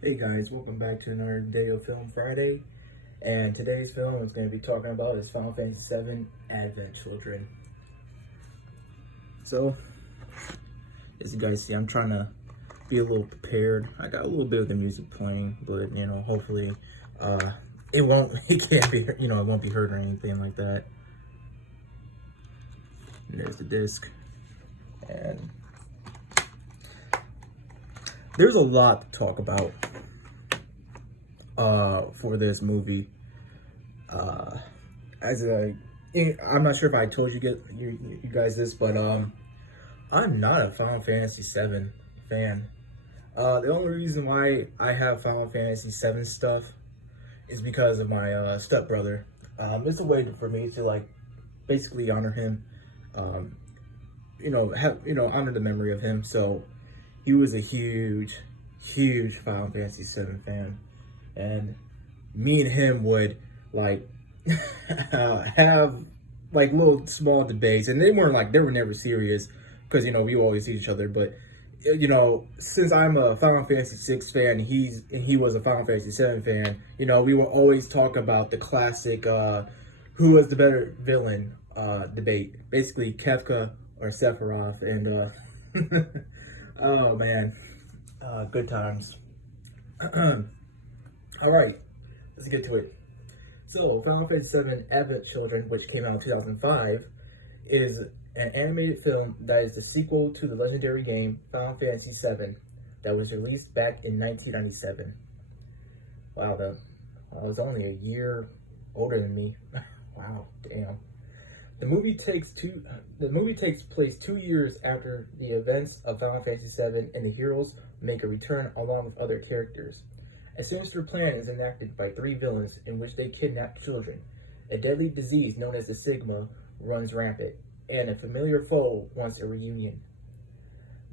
Hey guys, welcome back to another day of Film Friday. And today's film is going to be talking about is Final Fantasy VII Advent Children. So, as you guys see, I'm trying to be a little prepared. I got a little bit of the music playing, but hopefully, it can't be, it won't be heard or anything like that. And there's the disc, and there's a lot to talk about for this movie. I'm not sure if I told you guys this, but I'm not a Final Fantasy VII fan. The only reason why I have Final Fantasy VII stuff is because of my stepbrother. It's a way for me to basically honor him. Honor the memory of him. So he was a huge Final Fantasy VII fan, and me and him would have little small debates, and they were never serious because we always see each other. But since I'm a Final Fantasy VI fan, he was a Final Fantasy VII fan. We will always talk about the classic who was the better villain debate, basically Kefka or Sephiroth, and oh man, good times. All right, let's get to it. So, Final Fantasy VII Advent Children, which came out in 2005, is an animated film that is the sequel to the legendary game Final Fantasy VII that was released back in 1997. Wow, I was only a year older than me. Wow, damn. The movie takes place 2 years after the events of Final Fantasy VII, and the heroes make a return along with other characters. A sinister plan is enacted by 3 villains in which they kidnap children. A deadly disease known as the Sigma runs rampant, and a familiar foe wants a reunion.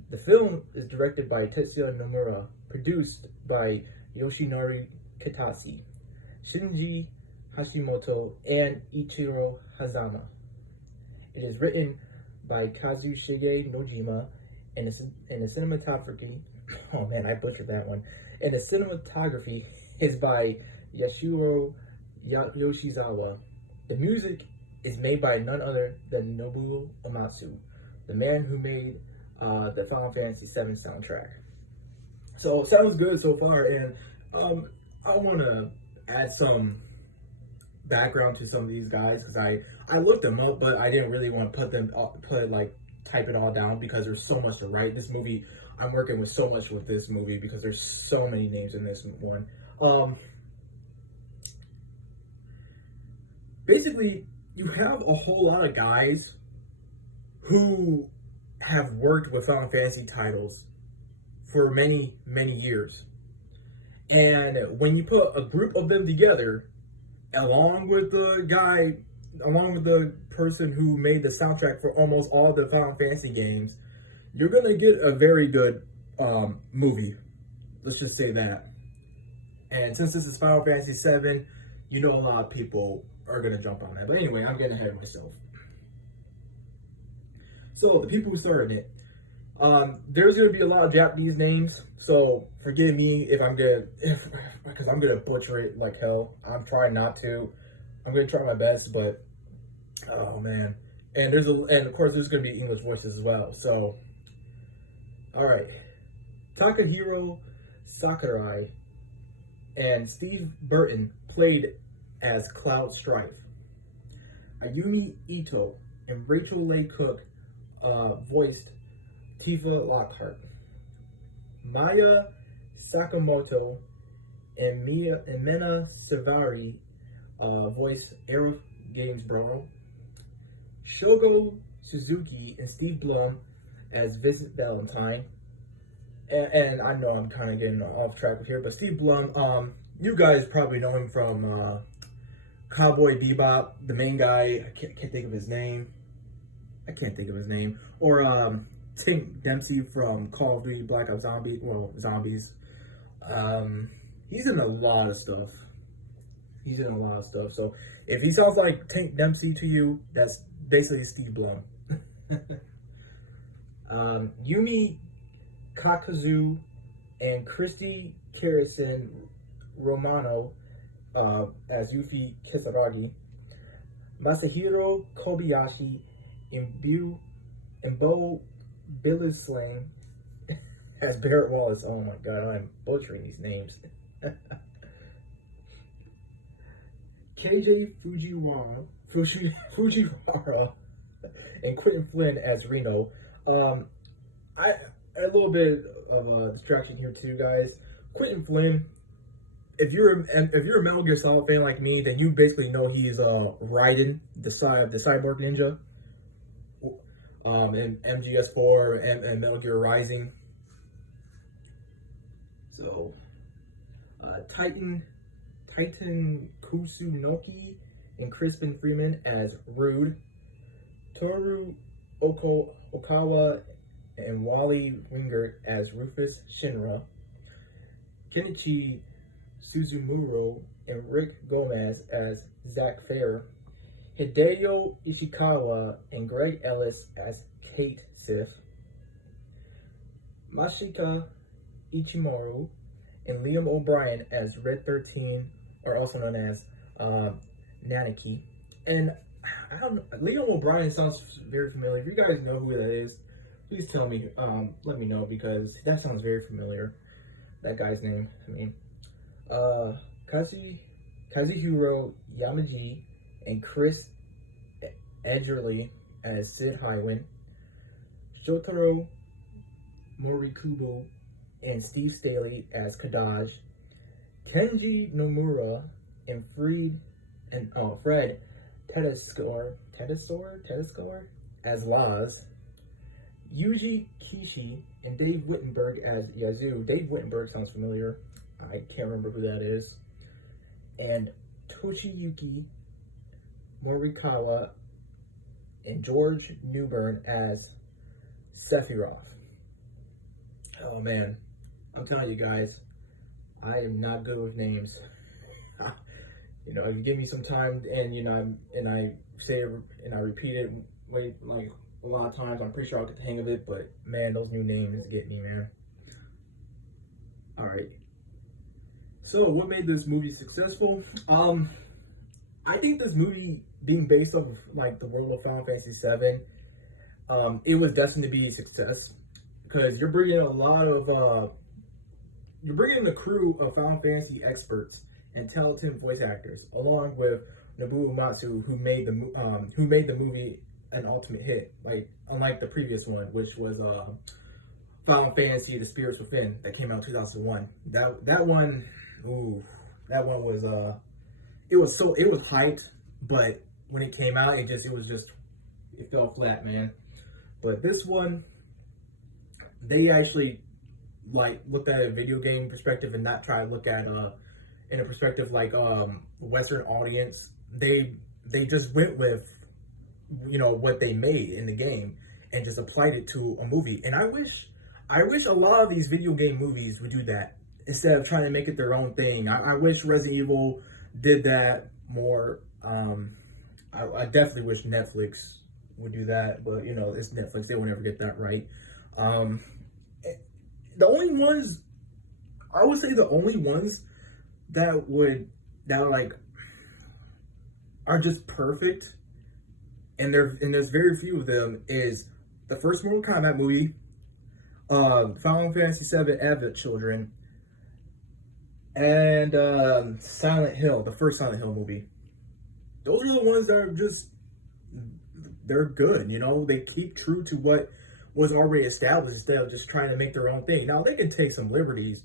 The film is directed by Tetsuya Nomura, produced by Yoshinori Kitase, Shinji Hashimoto, and Ichiro Hazama. It is written by Kazushige Nojima, and the cinematography, oh man, I butchered that one. And the cinematography is by Yasuhiro Yoshizawa. The music is made by none other than Nobuo Uematsu, the man who made the Final Fantasy VII soundtrack. So, sounds good so far, and I want to add some background to some of these guys, because I looked them up, but I didn't really want to type it all down because there's so much to write. This movie, I'm working with so much with this movie because there's so many names in this one. Basically, you have a whole lot of guys who have worked with Final Fantasy titles for many years, and when you put a group of them together, along with the person who made the soundtrack for almost all the Final Fantasy games, you're gonna get a very good movie. Let's just say that. And since this is Final Fantasy VII, a lot of people are gonna jump on that. But anyway, I'm getting ahead of myself. So the people who started it, there's gonna be a lot of Japanese names. So forgive me because I'm gonna butcher it like hell. I'm trying not to. I'm gonna try my best, but oh man. And of course there's gonna be English voices as well. So, all right, Takahiro Sakurai and Steve Burton played as Cloud Strife. Ayumi Ito and Rachel Leigh Cook voiced Tifa Lockhart. Maya Sakamoto and Mena Savari voiced Aerith Gainsborough. Shogo Suzuki and Steve Blum as Vincent Valentine. And I know I'm kind of getting off track here, but Steve Blum, you guys probably know him from Cowboy Bebop, the main guy. I can't think of his name. Or Tank Dempsey from Call of Duty Black Ops Zombies. He's in a lot of stuff. So if he sounds like Tank Dempsey to you, that's basically Steve Blum. Yumi Kakazu and Christy Carrison Romano as Yuffie Kisaragi, Masahiro Kobayashi and Bo Billisling as Barrett Wallace. Oh my god, I'm butchering these names. KJ Fujiwara and Quentin Flynn as Reno. A little bit of a distraction here too, guys. Quentin Flynn, if you're a Metal Gear Solid fan like me, then you basically know he's Raiden, the cyborg ninja, in MGS4 and Metal Gear Rising. So, Titan Kusunoki and Crispin Freeman as Rude, Toru Okawa and Wally Wingert as Rufus Shinra, Kenichi Suzumuro and Rick Gomez as Zach Fair, Hideo Ishikawa and Greg Ellis as Kate Sif, Mashika Ichimaru and Liam O'Brien as Red 13, or also known as Nanaki. And I don't know, Liam O'Brien sounds very familiar. If you guys know who that is, please tell me, let me know, because that sounds very familiar, that guy's name. I mean, Kazuhiro Yamaji and Chris Edgerly as Sid Highwind, Shotaro Morikubo and Steve Staley as Kadaj, Kenji Nomura and Fred Tedescore as Laz, Yuji Kishi and Dave Wittenberg as Yazoo. Dave Wittenberg sounds familiar. I can't remember who that is. And Toshiyuki Morikawa and George Newbern as Sephiroth. Oh man, I'm telling you guys, I am not good with names. You know, if you give me some time and I say it and I repeat it like a lot of times, I'm pretty sure I'll get the hang of it. But man, those new names get me, man. All right. So what made this movie successful? I think this movie, being based off of like the world of Final Fantasy VII, it was destined to be a success, because you're bringing the crew of Final Fantasy experts and talented voice actors, along with Nobuo Uematsu, who made the movie an ultimate hit, like unlike the previous one, which was Final Fantasy: The Spirits Within, that came out in 2001. That one was it was hyped, but when it came out, it fell flat, man. But this one, they actually like looked at a video game perspective and not try to look at in a perspective like Western audience. They just went with what they made in the game and just applied it to a movie. And I wish a lot of these video game movies would do that instead of trying to make it their own thing. I wish Resident Evil did that more. I definitely wish Netflix would do that, but it's Netflix, they will never get that right. The only ones that are just perfect, and there's very few of them, is the first Mortal Kombat movie, Final Fantasy VII Advent Children, and Silent Hill, the first Silent Hill movie. Those are the ones that are they're good. They keep true to what was already established instead of just trying to make their own thing. Now they can take some liberties,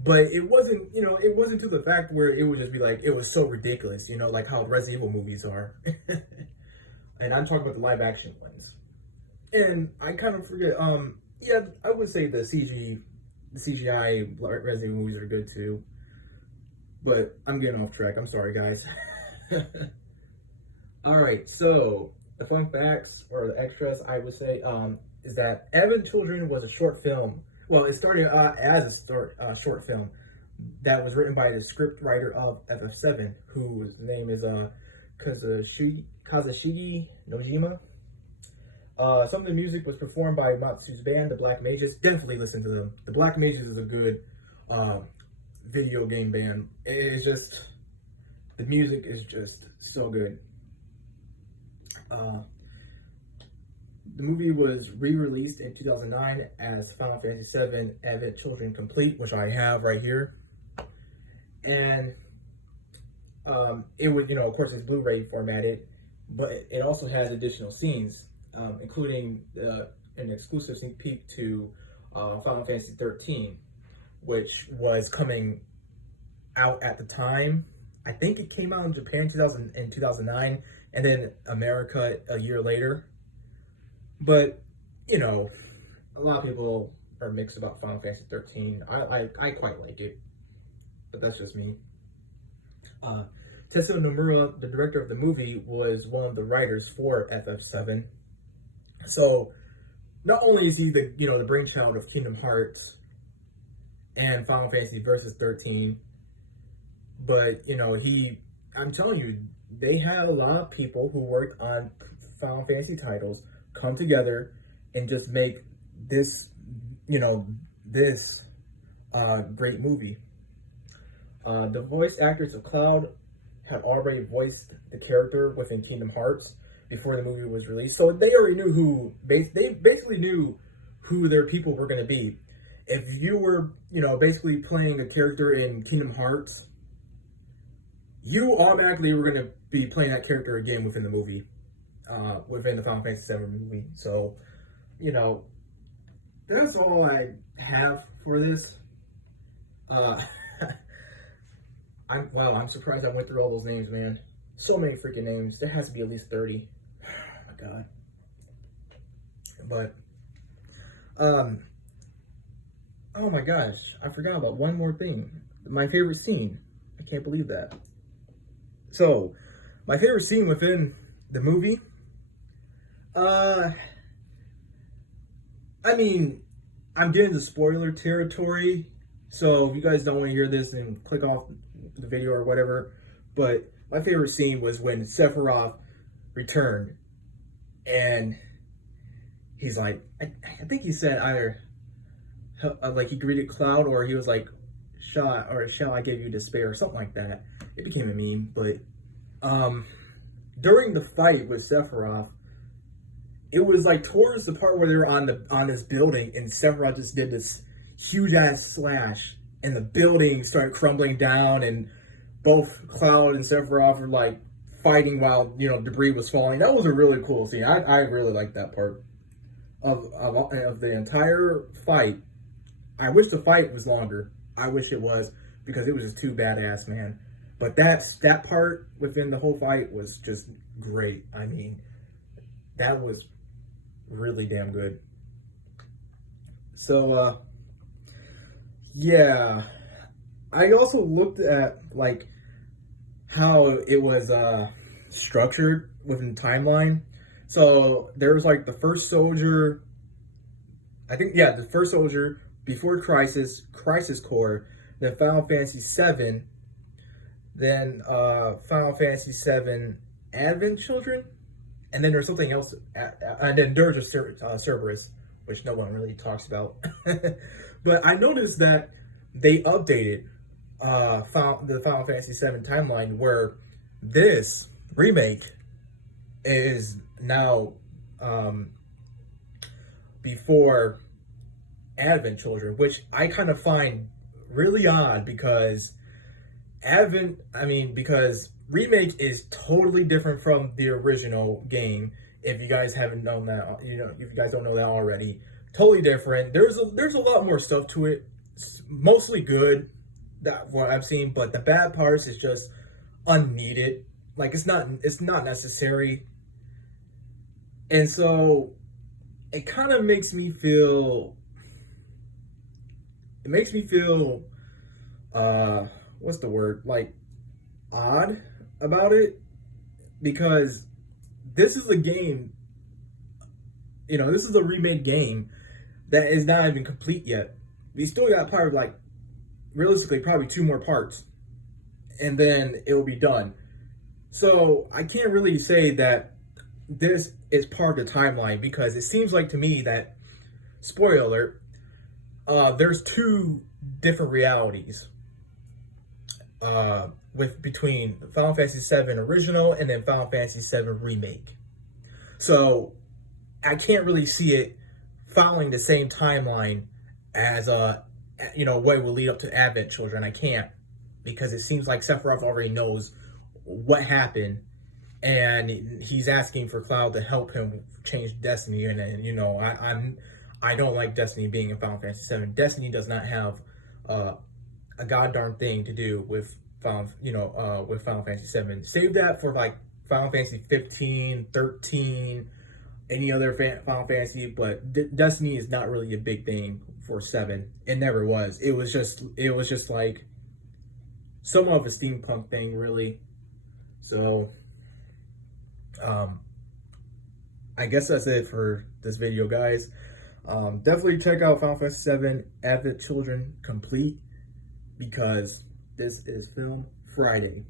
but it wasn't to the fact where it would just be like, it was so ridiculous, like how Resident Evil movies are. And I'm talking about the live action ones. And I kind of forget, yeah, I would say the CGI Resident Evil movies are good too. But I'm getting off track. I'm sorry, guys. All right, so the fun facts or the extras, I would say, is that Advent Children was a short film. Well, it started as a short film that was written by the script writer of FF7, whose name is Kazushige Nojima. Some of the music was performed by Matsu's band, the Black Mages. Definitely listen to them. The Black Mages is a good video game band. It's just, the music is just so good. The movie was re-released in 2009 as Final Fantasy VII Advent Children Complete, which I have right here. And it would, of course, it's Blu-ray formatted, but it also has additional scenes, including an exclusive sneak peek to Final Fantasy XIII, which was coming out at the time. I think it came out in Japan in 2009, and then America a year later. But, a lot of people are mixed about Final Fantasy XIII. I quite like it, but that's just me. Tetsuya Nomura, the director of the movie, was one of the writers for FF7. So, not only is he the brainchild of Kingdom Hearts and Final Fantasy Versus 13, but, I'm telling you, they had a lot of people who worked on Final Fantasy titles come together and just make this, great movie. The voice actors of Cloud had already voiced the character within Kingdom Hearts before the movie was released, so they already knew they basically knew who their people were going to be. If you were, basically playing a character in Kingdom Hearts, you automatically were going to be playing that character again within the movie. Within the Final Fantasy VII movie. So, that's all I have for this. I'm surprised I went through all those names, man. So many freaking names. There has to be at least 30. Oh my god. But, oh my gosh, I forgot about one more thing. My favorite scene. I can't believe that. So, my favorite scene within the movie, I'm getting the spoiler territory, so if you guys don't want to hear this, then click off the video or whatever. But my favorite scene was when Sephiroth returned, and he's like, I think he said either, like he greeted Cloud, or he was like, shall I give you despair, or something like that. It became a meme, but, during the fight with Sephiroth, it was like towards the part where they're on this building, and Sephiroth just did this huge ass slash, and the building started crumbling down, and both Cloud and Sephiroth were like fighting while debris was falling. That was a really cool scene. I really liked that part of the entire fight. I wish the fight was longer. I wish it was, because it was just too badass, man. But that part within the whole fight was just great. That was really damn good. So, yeah. I also looked at, how it was structured within the timeline. So, there was, the first soldier, the first soldier before Crisis Core, then Final Fantasy VII, then Final Fantasy VII Advent Children, and then there's something else, and then Dirge of Cerberus, which no one really talks about. But I noticed that they updated the Final Fantasy VII timeline, where this remake is now before Advent Children, which I kind of find really odd, because because remake is totally different from the original game. If you guys haven't known that, if you guys don't know that already, totally different. There's a lot more stuff to it. It's mostly good, that what I've seen, but the bad parts is just unneeded. It's not necessary. And so it kind of makes me feel. It makes me feel. What's the word? Odd about it, because this is a game, this is a remade game that is not even complete yet. We still got probably realistically probably 2 more parts, and then it will be done. So I can't really say that this is part of the timeline, because it seems like to me that, spoiler alert, there's two different realities with between Final Fantasy VII original and then Final Fantasy VII remake. So I can't really see it following the same timeline as what will lead up to Advent Children. I can't, because it seems like Sephiroth already knows what happened, and he's asking for Cloud to help him change Destiny. And I don't like Destiny being in Final Fantasy VII. Destiny does not have a goddamn thing to do with Final Fantasy VII. Save that for like Final Fantasy 15, 13, any other Final Fantasy, but Destiny is not really a big thing for 7. It never was. It was just like somewhat of a steampunk thing, really. So, I guess that's it for this video, guys. Definitely check out Final Fantasy VII Advent Children Complete, because this is Film Friday.